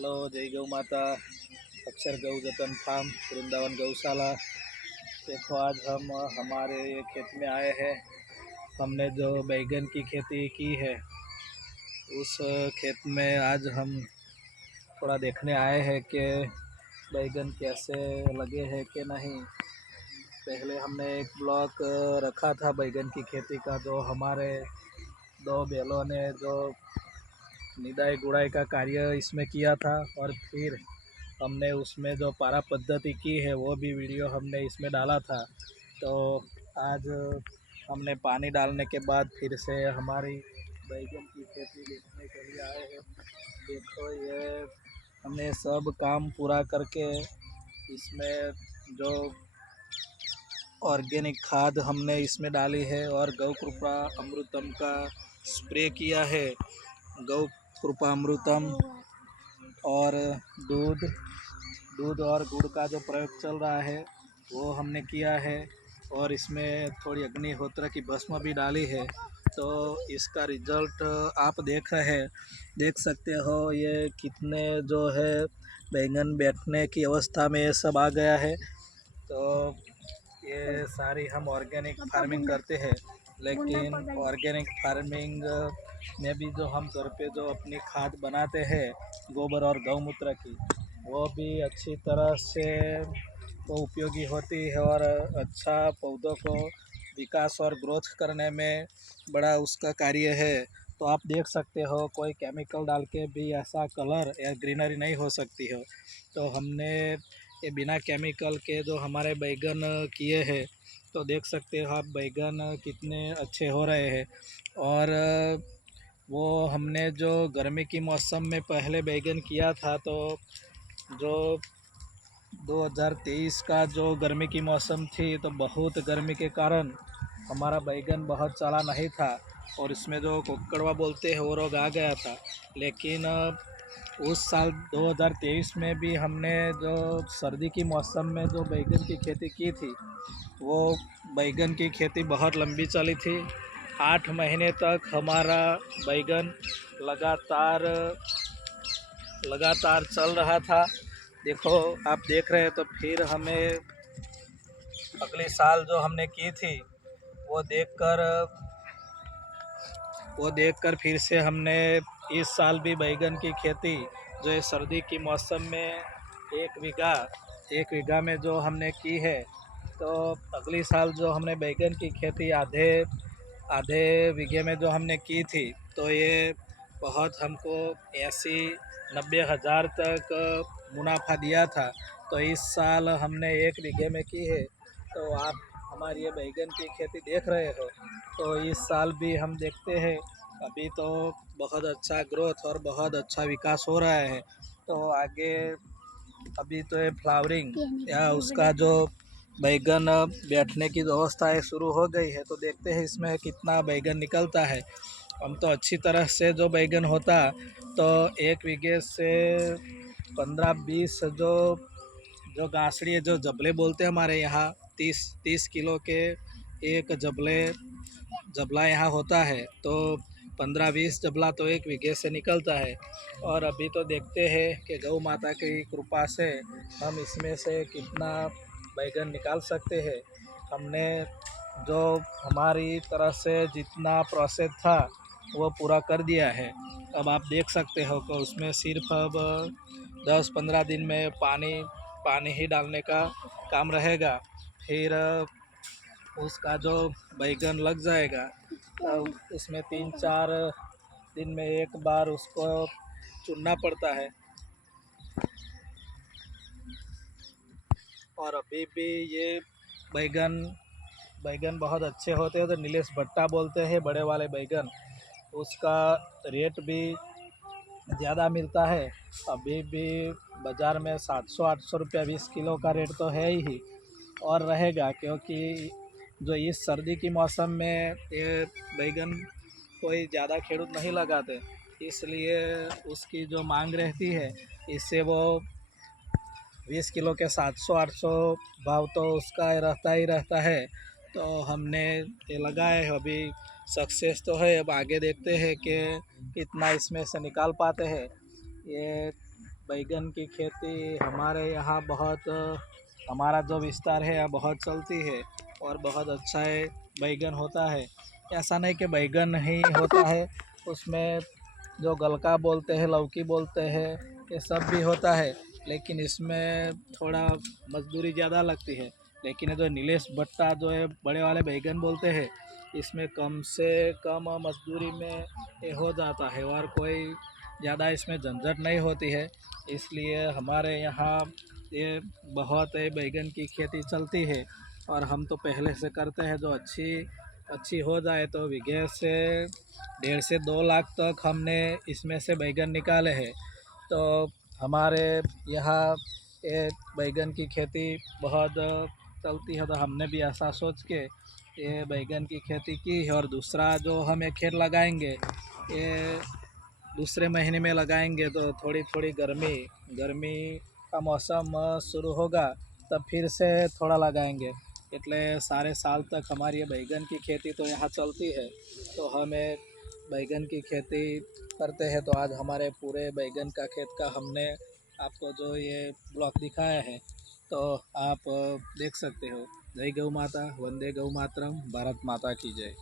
Hello, जय गौ माता। अक्षर गौ जतन फार्म, वृंदावन गौशाला। देखो, आज हम हमारे ये खेत में आए हैं। हमने जो बैगन की खेती की है, उस खेत में आज हम थोड़ा देखने आए हैं कि बैगन कैसे लगे हैं कि नहीं। पहले हमने एक ब्लॉक रखा था बैगन की खेती का, जो हमारे दो बैलों ने जो निदाई गुड़ाई का कार्य इसमें किया था, और फिर हमने उसमें जो पारा पद्धति की है वो भी वीडियो हमने इसमें डाला था। तो आज हमने पानी डालने के बाद फिर से हमारी बैगन की खेती देखने के लिए आए हैं। देखो, ये हमने सब काम पूरा करके इसमें जो ऑर्गेनिक खाद हमने इसमें डाली है और गौ कृपा अमृतम का स्प्रे किया है। गौ कृपा अमृतम और दूध दूध और गुड़ का जो प्रयोग चल रहा है वो हमने किया है, और इसमें थोड़ी अग्निहोत्र की भस्म भी डाली है। तो इसका रिजल्ट आप देख सकते हो। ये कितने जो है बैंगन बैठने की अवस्था में ये सब आ गया है। तो ये सारी हम ऑर्गेनिक फार्मिंग करते हैं, लेकिन ऑर्गेनिक फार्मिंग में भी जो हम घर पे जो अपनी खाद बनाते हैं गोबर और गौमूत्र की, वो भी अच्छी तरह से वो उपयोगी होती है और अच्छा पौधों को विकास और ग्रोथ करने में बड़ा उसका कार्य है। तो आप देख सकते हो, कोई केमिकल डाल के भी ऐसा कलर या ग्रीनरी नहीं हो सकती है। तो हमने ये बिना केमिकल के जो हमारे बैगन किए हैं, तो देख सकते हो आप बैगन कितने अच्छे हो रहे हैं। और वो हमने जो गर्मी की मौसम में पहले बैगन किया था, तो जो 2023 का जो गर्मी की मौसम थी, तो बहुत गर्मी के कारण हमारा बैगन बहुत चला नहीं था, और इसमें जो कोकड़वा बोलते हैं वो रोग आ गया था। लेकिन उस साल 2023 में भी हमने जो सर्दी की मौसम में जो बैगन की खेती की थी, वो बैगन की खेती बहुत लंबी चली थी। 8 महीने तक हमारा बैगन लगातार लगातार चल रहा था। देखो, आप देख रहे हैं। तो फिर हमें अगले साल जो हमने की थी वो देखकर वो देखकर फिर से हमने इस साल भी बैगन की खेती जो है सर्दी की मौसम में एक बीघा में जो हमने की है, तो अगली साल जो हमने बैगन की खेती आधे आधे बीघे में जो हमने की थी, तो ये बहुत हमको 80-90 हज़ार तक मुनाफा दिया था। तो इस साल हमने एक बीघे में की है। तो आप हमारी ये बैगन की खेती देख रहे हो, तो इस साल भी हम देखते हैं अभी तो बहुत अच्छा ग्रोथ और बहुत अच्छा विकास हो रहा है। तो आगे अभी तो ये फ्लावरिंग या उसका जो बैगन बैठने की व्यवस्था है शुरू हो गई है। तो देखते हैं इसमें कितना बैगन निकलता है। हम तो अच्छी तरह से जो बैगन होता, तो एक बीघे से 15-20 जो जो गांसड़ी है, जो जबले बोलते हैं हमारे यहाँ, 30 किलो के एक जबला यहाँ होता है। तो 15-20 जबला तो एक बीघे से निकलता है। और अभी तो देखते हैं कि गौ माता की कृपा से हम इसमें से कितना बैगन निकाल सकते हैं। हमने जो हमारी तरफ से जितना प्रोसेस था वो पूरा कर दिया है। अब आप देख सकते हो कि उसमें सिर्फ अब 10-15 दिन में पानी ही डालने का काम रहेगा। फिर उसका जो बैगन लग जाएगा, तब उसमें 3-4 दिन में एक बार उसको चुनना पड़ता है। और अभी भी ये बैगन बैगन बहुत अच्छे होते हैं। तो नीलेश भट्टा बोलते हैं बड़े वाले बैगन, उसका रेट भी ज़्यादा मिलता है। अभी भी बाज़ार में 700-800 रुपया 20 किलो का रेट तो है ही, और रहेगा, क्योंकि जो इस सर्दी की मौसम में ये बैगन कोई ज़्यादा खेडूत नहीं लगाते, इसलिए उसकी जो मांग रहती है, इससे वो 20 किलो के 700-800 भाव तो उसका रहता ही रहता है। तो हमने ये लगाए हैं, अभी सक्सेस तो है। अब आगे देखते हैं कि कितना इसमें से निकाल पाते हैं। ये बैगन की खेती हमारे यहाँ बहुत, हमारा जो विस्तार है यहाँ बहुत चलती है और बहुत अच्छा है बैगन होता है। ऐसा नहीं कि बैगन ही होता है, उसमें जो गलका बोलते हैं, लौकी बोलते हैं, ये सब भी होता है। लेकिन इसमें थोड़ा मजदूरी ज़्यादा लगती है। लेकिन ये जो नीलेश भट्टा जो है बड़े वाले बैगन बोलते हैं, इसमें कम से कम मजदूरी में ये हो जाता है और कोई ज़्यादा इसमें झंझट नहीं होती है। इसलिए हमारे यहाँ ये बहुत है बैगन की खेती चलती है। और हम तो पहले से करते हैं, जो अच्छी अच्छी हो जाए तो बीघे से 1.5 से 2 लाख तक हमने इसमें से बैगन निकाले हैं। तो हमारे यहाँ ये बैगन की खेती बहुत चलती है, तो हमने भी ऐसा सोच के ये बैगन की खेती की है। और दूसरा जो हम एक खेत लगाएंगे, ये दूसरे महीने में लगाएंगे, तो थोड़ी थोड़ी गर्मी गर्मी का मौसम शुरू होगा तब फिर से थोड़ा लगाएंगे। એટલે सारे साल तक हमारी ये बैगन की खेती तो यहाँ चलती है। तो हमें बैगन की खेती करते हैं। तो आज हमारे पूरे बैगन का खेत का हमने आपको जो ये ब्लॉक दिखाया है, तो आप देख सकते हो। जय गौ माता, वंदे गौ मातरम, भारत माता की जय।